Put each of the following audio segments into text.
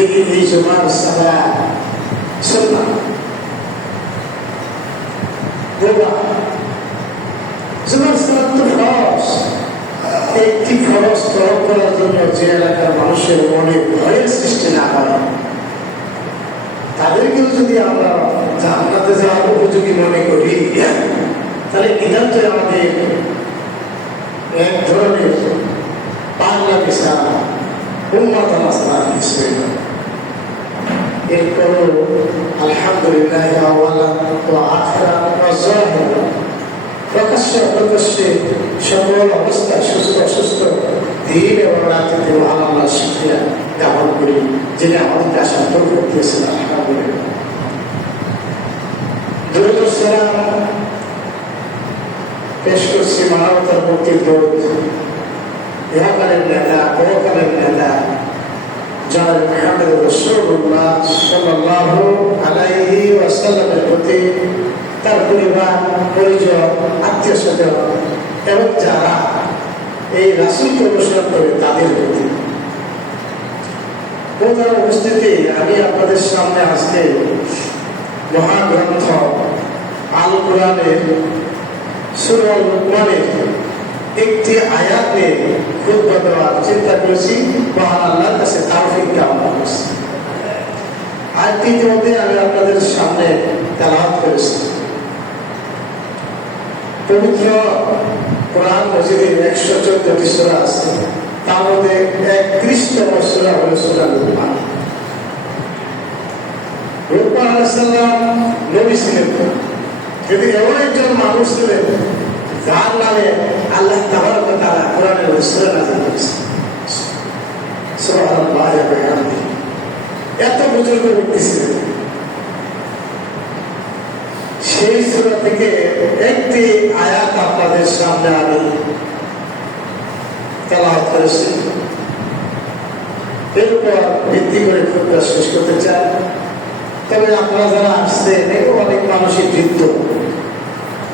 এই জুমার সালাত সুন্নাহ। জুমার সালাত তো ফরজ। একটি ফরজ তরক করার জন্য যে এলাকার মানুষের মনে ভয়ের সৃষ্টি না হয়, তাদেরকেও যদি আমরা জান্নাতে যাওয়ার উপযোগী মনে করি, তাহলে নিতান্তই আমাদের এক ধরনের পাগলা পেশা উম্মাত রাস্তা কিছু। এরপরও আলহামদুলিল্লাহ প্রকাশ্যে অপ্রকাশ্যে সকল অবস্থায় সুস্থ অসুস্থ দিন এবং রাত্রিতে আল্লাহ শিখিয়া জ্ঞাপন করি, যেটা আমাদেরকে আশা করতেছিল। আলহামদুলিল্লাহ দুরূদ সালাম পেশ করছি মানবতার মুক্তির দূত, ইহকালের নেতা পরকালের নেতা জনাব মুহাম্মদ রাসূলুল্লাহ সাল্লাল্লাহু আলাইহি ওয়াসাল্লামের প্রতি, তার পরিবার পরিজন আত্মীয় স্বজন এবং যারা এই রাসূলকে অনুসরণ করে তাদের প্রতি। প্রধান উপস্থিতি, আমি আপনাদের সামনে আজকে মহাগ্রন্থ আল কোরআনের সূরা লুকমানের একটি আয়াত নিয়ে খুতবা দেওয়ার চিন্তা করেছি। মহান আল্লাহর কাছে তাওফীক কামনা করছি। আয়াতটি ইতিমধ্যে আমি আপনাদের সামনে তেলাওয়াত করেছি। পবিত্র কোরআন মাজিদের 114টি সূরা আছে, তার মধ্যে 31তম সূরা হলো সূরা লুকমান। লুকমান আলাইহিস সালাম নবী ছিলেন, কিন্তু এমন একজন মানুষ ছিলেন যার নামে আল্লাহ তাবারক ওয়া তাআলা কোরআনের সূরা নাযিল করেছেন। সুবহানাল্লাহ ওয়া বিহামদিহি। এত বুজুর্গ ব্যক্তি ছিলেন। সেই সূরা থেকে একটি আয়াত আপনাদের সামনে আমি তেলাওয়াত করেছি। এরপর ভিত্তি করে খুতবা শেষ করতে চাই। তবে আপনারা যারা আসছেন, অনেক মানুষই বৃদ্ধ,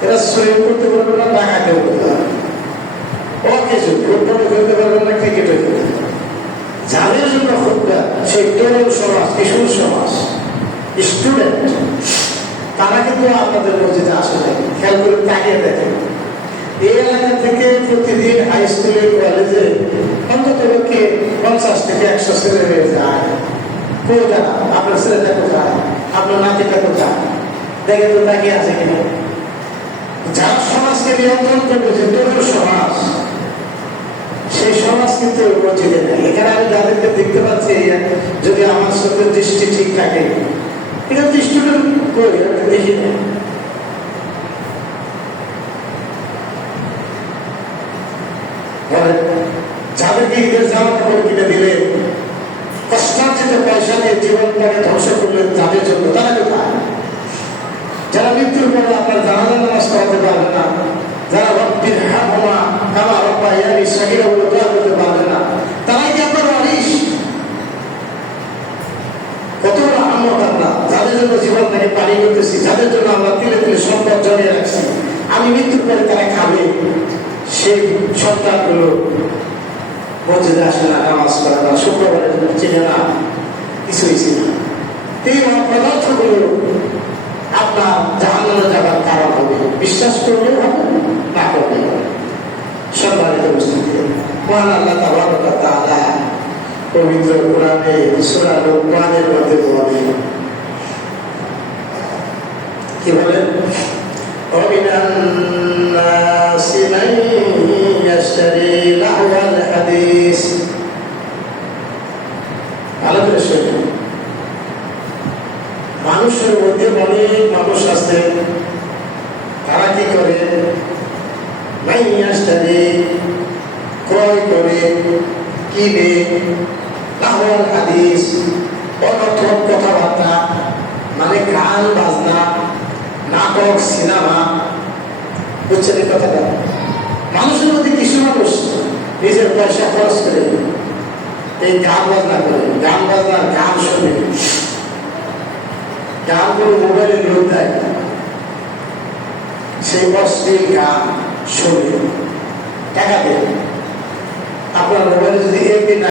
এরা সুইম করতে পারবে না, ডাকাতে করতে পারবে ও কিছু ফুটবল খেলতে পারবে না, ক্রিকেটে খেলতে পারবে। যাদের জন্য খুতবা, সেই তরুণ সমাজ, কিশোর সমাজ, স্টুডেন্ট, তারা কিন্তু আপনাদের মসজিদে আসে নাই। খেয়াল করে তাকিয়ে দেখেন, এই এলাকা থেকে প্রতিদিন হাই স্কুলে কলেজে অন্তত 50 থেকে 100 ছেলে মেয়ে যায়। কোথায় আপনার ছেলেটা, কোথায় আপনার নাতিটা, কোথায় দেখে তো তাকিয়ে আছে কিনা। যার সমাজকে নিয়ন্ত্রণ করবে, যে তরুণ সমাজ, সেই সমাজ কিন্তু মসজিদে নেই। এখানে আমি যাদেরকে দেখতে পাচ্ছি, যদি আমার সাথে দৃষ্টি ঠিক থাকে, এটা তো স্টুডেন্ট করি, দেখি না। যাদেরকে ঈদের জামা কাপড় কিনে দিলে, কষ্টার্জিত পয়সা দিয়ে জীবনটাকে ধ্বংস করলেন যাদের জন্য, তারা কোথায়? যারা মৃত্যুর পরে আপনার জানাজা নামাজ পড়াতে পারবে না, যারা রব্বির হামা কামা রব্বায়ানি সগীরা বলে দোয়া করতে পারবে না, তারাই কি আপনার ওয়ারিস? কত বড় আহমদ আমরা, যাদের জন্য জীবনটাকে পানি করতেছি, যাদের জন্য আমরা তিলে তিলে সম্পদ জমিয়ে রাখছি। আমি মৃত্যুর পরে তারা খাবে, সেই সন্তানগুলো মসজিদে আসে না, নামাজ পড়ে না, শুক্রবারের জন্য চিনে না, কিছুই চিনে না। এই পদার্থগুলো আপনার জাহান্নামে যাবার কারণ হবে। বিশ্বাস করলেও হবে, না করলেও হবে। সম্মানিত উপস্থিতি, মহান আল্লাহ তাবারক ওয়া তাআলা পবিত্র কোরআনে সূরা লুকমানের মধ্যে বলেন, কি বলেন? ওয়ামিনান নাসি মান ইয়াশতারি লাহওয়াল হাদিস। ভালো করে শুনুন, মানুষের মধ্যে অনেক মানুষ আছে, তারা কি করে? মান ইয়াশতারি, ক্রয় করে, কিনে, লাহওয়াল হাদিস, অনর্থক কথাবার্তা, মানে গান বাজনা, নাটক, সিনেমা। বুঝছেন এই কথাটা? মানুষের মধ্যে কিছু মানুষ নিজের পয়সা খরচ করে এই গান বাজনা করে, গান বাজনার গান শুনে, গানগুলো মোবাইলে লোড দেয়, সেই অশ্লীল গান শুনে টাকা দেয়। আপনার মোবাইলে যদি এমপি